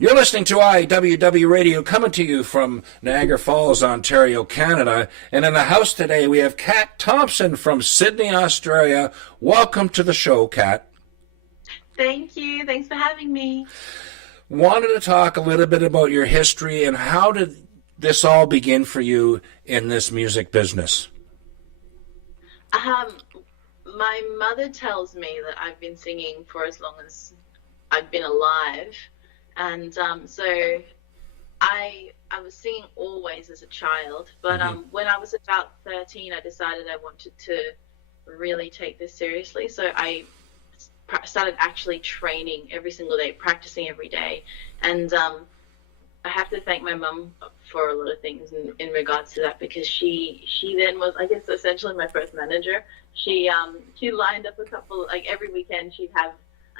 You're listening to IWW Radio, coming to you from Niagara Falls, Ontario, Canada. And in the house today, we have CAT Thompson from Sydney, Australia. Welcome to the show, CAT. Thank you. Thanks for having me. Wanted to talk a little bit about your history and how did this all begin for you in this music business? My mother tells me that I've been singing for as long as I've been alive. And so I was singing always as a child, but when I was about 13, I decided I wanted to really take this seriously. So I started actually training every single day, practicing every day. And I have to thank my mum for a lot of things in regards to that, because she then was, I guess, essentially my first manager. She lined up a couple, like every weekend she'd have,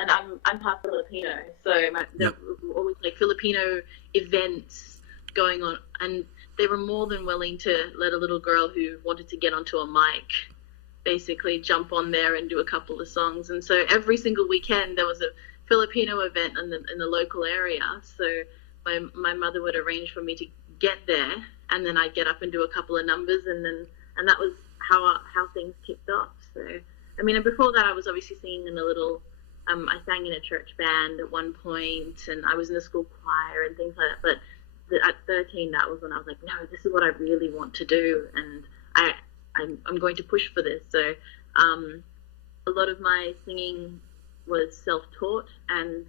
and I'm half Filipino, so there were always like Filipino events going on, and they were more than willing to let a little girl who wanted to get onto a mic basically jump on there and do a couple of songs. And so every single weekend there was a Filipino event in the local area. So my mother would arrange for me to get there, and then I'd get up and do a couple of numbers, and that was how things kicked off. So I mean, and before that I was obviously singing in a little. I sang in a church band at one point, and I was in the school choir and things like that. But at 13, that was when I was like, no, this is what I really want to do, and I'm going to push for this. So a lot of my singing was self-taught, and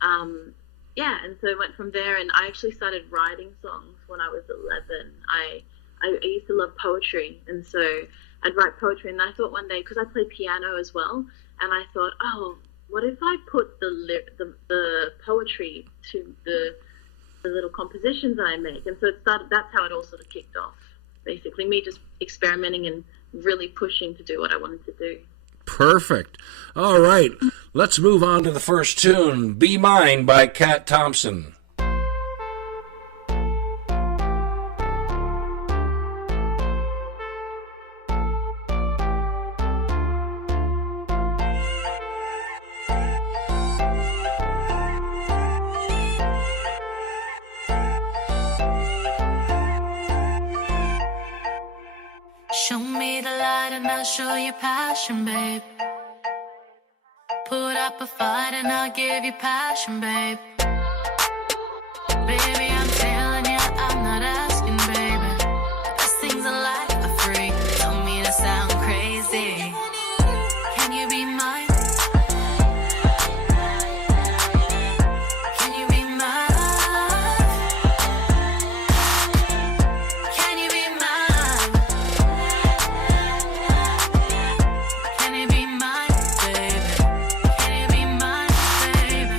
and so I went from there, and I actually started writing songs when I was 11. I used to love poetry, and so I'd write poetry, and I thought one day, because I play piano as well, and I thought, oh, what if I put the poetry to the little compositions I make? And so that's how it all sort of kicked off. Basically, me just experimenting and really pushing to do what I wanted to do. Perfect. All right, let's move on to the first tune, Be Mine by CAT Thompson. Show me the light and I'll show you passion, babe. Put up a fight and I'll give you passion, babe. Baby, I'm telling you, I'm not asking, baby. Best things in life are free. Don't mean to sound crazy. Can you be mine? Can you be mine? Can you be mine? Can you be mine, baby? Can you be mine, baby?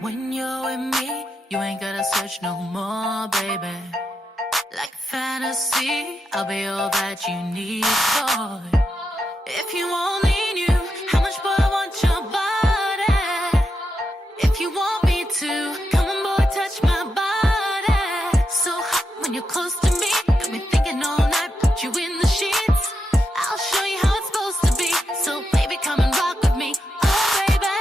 When you're with me, you ain't gotta search no more, baby. Like fantasy, I'll be all that you need, boy. If you only knew how much, boy, I want your body. If you want me to, come on, boy, touch my body. So hot when you're close to me, got me thinking all night, put you in the sheets. I'll show you how it's supposed to be. So baby, come and rock with me, oh baby.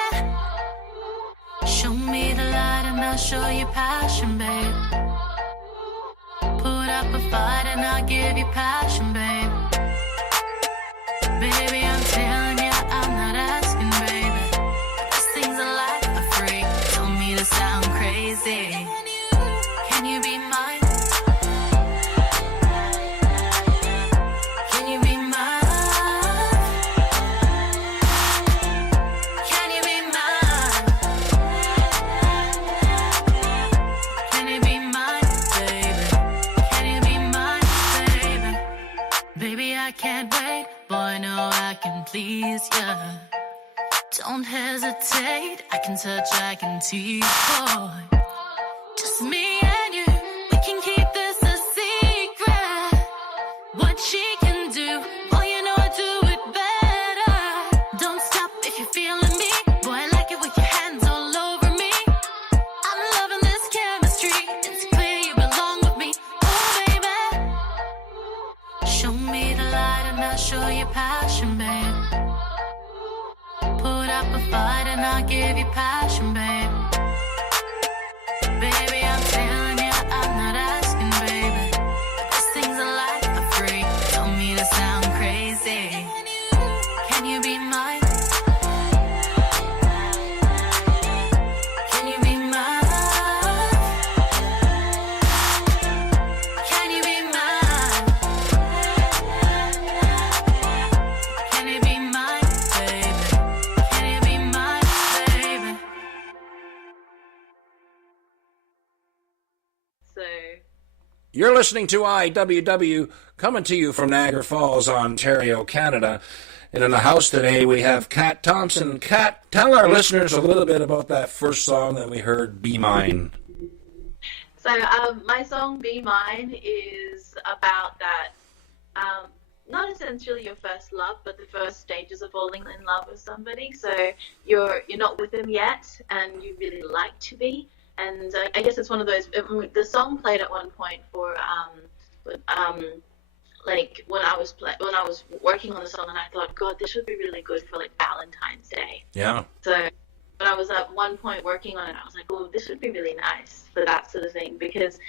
Show me the light and I'll show you passion, babe. Put up a fight and I'll give you passion, babe. Baby, I'm telling you, I'm not asking, baby. Best things in life are free. Don't mean to sound crazy. Can you be mine? Can you be mine? Can you be mine? Can you be mine, baby? Can you be mine, baby? Baby, I can't wait. Boy, no, I can please ya. Don't hesitate. I can touch, I can tease, boy. Just me and you. We can keep this a secret. What she can do, boy, you know I do it better. Don't stop if you're feeling me. Boy, I like it with your hands all over me. I'm loving this chemistry. It's clear you belong with me, oh baby. Show me the light and I'll show you passion, babe. Put up a fight and I'll give you passion, babe. You're listening to IWW, coming to you from Niagara Falls, Ontario, Canada. And in the house today, we have CAT Thompson. CAT, tell our listeners a little bit about that first song that we heard, Be Mine. So my song Be Mine is about that, not essentially your first love, but the first stages of falling in love with somebody. So you're not with them yet, and you really like to be. And I guess it's one of those. The song played at one point for like when I was working on the song, and I thought, God, this would be really good for like Valentine's Day. Yeah. So when I was at one point working on it, I was like, oh, this would be really nice for that sort of thing, because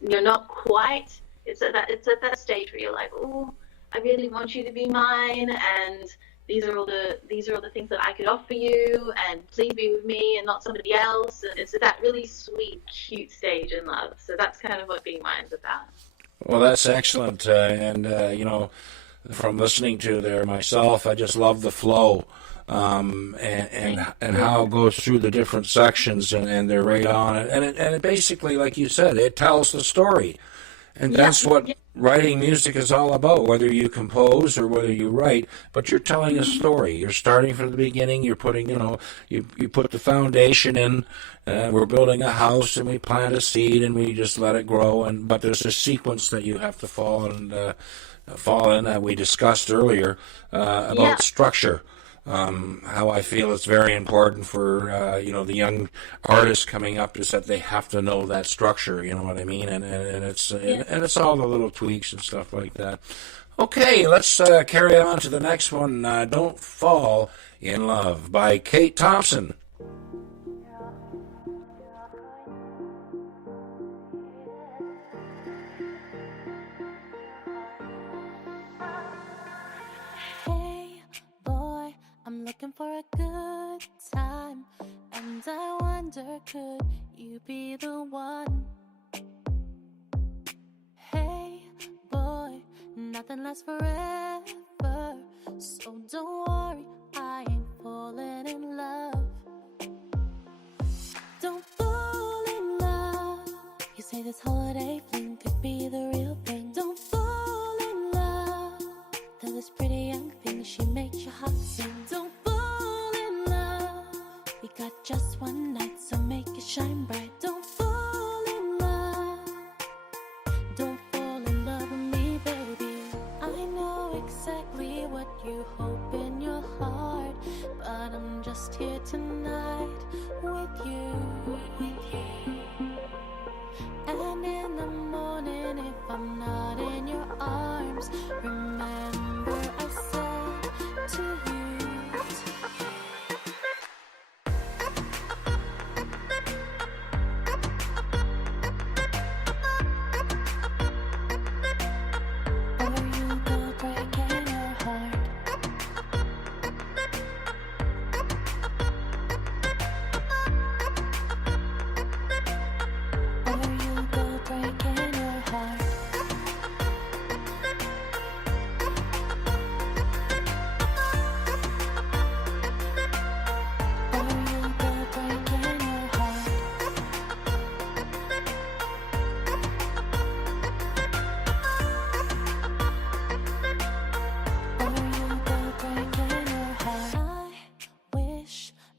you're not quite. It's at that stage where you're like, oh, I really want you to be mine, and these are all the things that I could offer you, and please be with me and not somebody else. And it's that really sweet, cute stage in love. So that's kind of what Be Mine's about. Well, that's excellent. And from listening to there myself, I just love the flow and how it goes through the different sections, and they're right on it. And it basically, like you said, it tells the story. And that's what writing music is all about, whether you compose or whether you write, but you're telling a story. You're starting from the beginning. You're putting, you put the foundation in. We're building a house, and we plant a seed, and we just let it grow. But there's a sequence that you have to fall in that we discussed earlier about structure. How I feel it's very important for the young artists coming up, is that they have to know that structure. You know what I mean? And it's all the little tweaks and stuff like that. Okay, let's carry on to the next one. Don't Fall in Love by CAT Thompson. I'm looking for a good time, and I wonder, could you be the one? Hey, boy, nothing lasts forever, so don't worry, I ain't falling in love. Don't fall in love. You say this holiday fling could be the real thing. Don't fall in love. Though this pretty young thing, she makes your heart sing. Don't fall in love. We got just one night, so make it shine bright. Don't fall in love. Don't fall in love with me, baby. I know exactly what you hope in your heart, but I'm just here tonight with you. And in the morning, if I'm not in your arms, remember I said to you.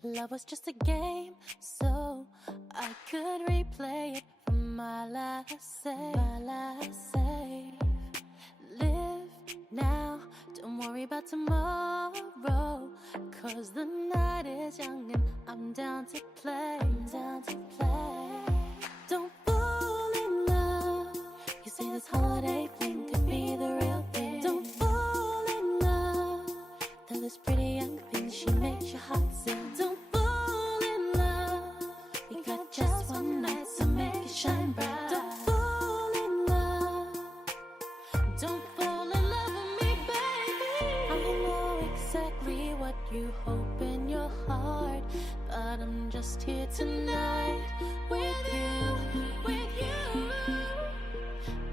Love was just a game, so I could replay it from my last save. Live now, don't worry about tomorrow, 'cause the night is young and I'm down to play. Don't fall in love. You say this holiday fling could be the real thing. Don't fall in love. Though this pretty young thing, she makes your heart sing. Don't fall in love. We got just one night, so make it shine bright. Don't fall in love. Don't fall in love with me, baby. I know exactly what you hope in your heart, but I'm just here tonight with you.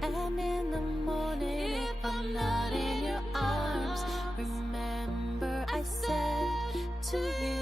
And in the morning, if I'm not in your arms, remember I said to you.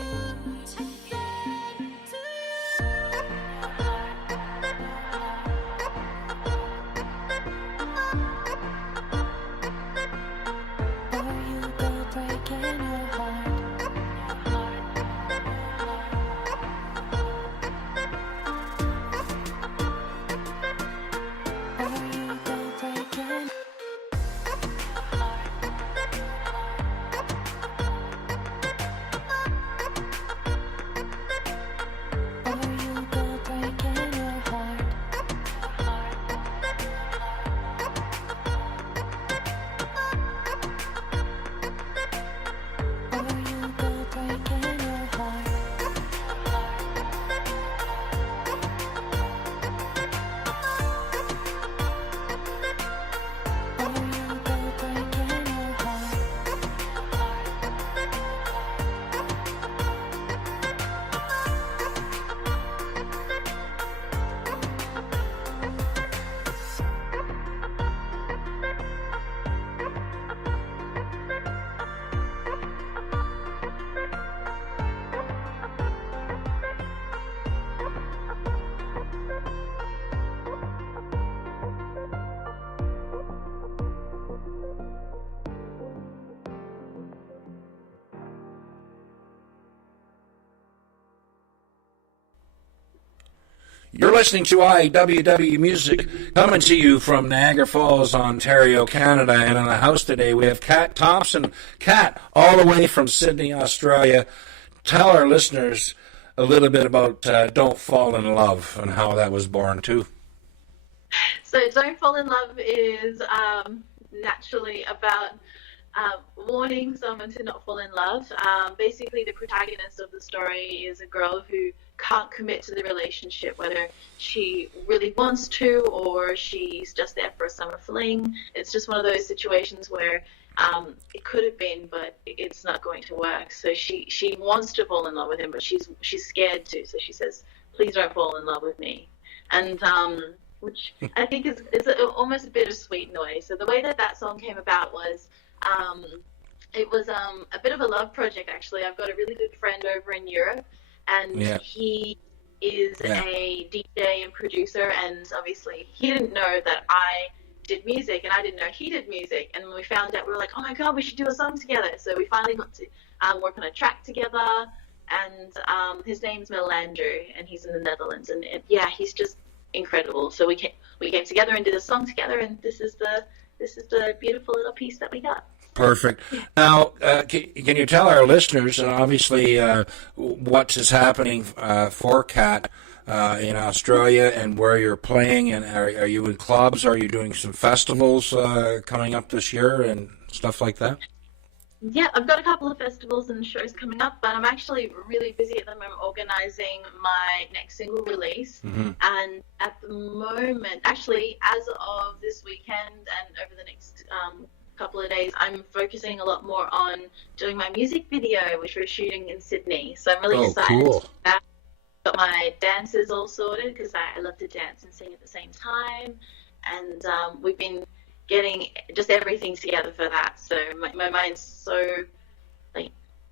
You're listening to IWW Music, coming to you from Niagara Falls, Ontario, Canada. And in the house today, we have CAT THOMPSON. CAT, all the way from Sydney, Australia. Tell our listeners a little bit about Don't Fall in Love and how that was born, too. So Don't Fall in Love is naturally about warning someone to not fall in love. Basically, the protagonist of the story is a girl who can't commit to the relationship, whether she really wants to or she's just there for a summer fling. It's just one of those situations where it could have been, but it's not going to work. So she wants to fall in love with him, but she's scared to. So she says, "Please don't fall in love with me." And which I think is almost a bittersweet noise. So the way that song came about was it was a bit of a love project, actually. I've got a really good friend over in Europe, and he is a DJ and producer, and obviously he didn't know that I did music, and I didn't know he did music. And when we found out, we were like, oh my God, we should do a song together. So we finally got to work on a track together, and his name's Melandru, and he's in the Netherlands, and he's just incredible. So we came together and did a song together, and this is the beautiful little piece that we got. Perfect. Now, can you tell our listeners, obviously, what is happening for CAT in Australia and where you're playing? And are you in clubs? Are you doing some festivals coming up this year and stuff like that? Yeah, I've got a couple of festivals and shows coming up, but I'm actually really busy at the moment organizing my next single release. Mm-hmm. And at the moment, actually, as of this weekend and over the next couple of days, I'm focusing a lot more on doing my music video, which we're shooting in Sydney. So I'm really excited. Cool. I've got my dances all sorted because I love to dance and sing at the same time. And we've been getting just everything together for that. So my mind's so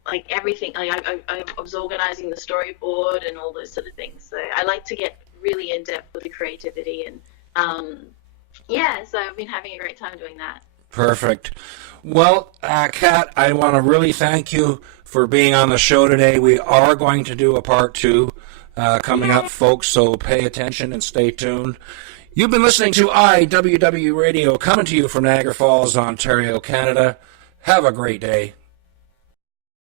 like everything. I was organizing the storyboard and all those sort of things. So I like to get really in depth with the creativity, and so I've been having a great time doing that. Perfect. Well, Kat, I want to really thank you for being on the show today. We are going to do a part 2 coming up, folks, so pay attention and stay tuned. You've been listening to IWW Radio, coming to you from Niagara Falls, Ontario, Canada. Have a great day.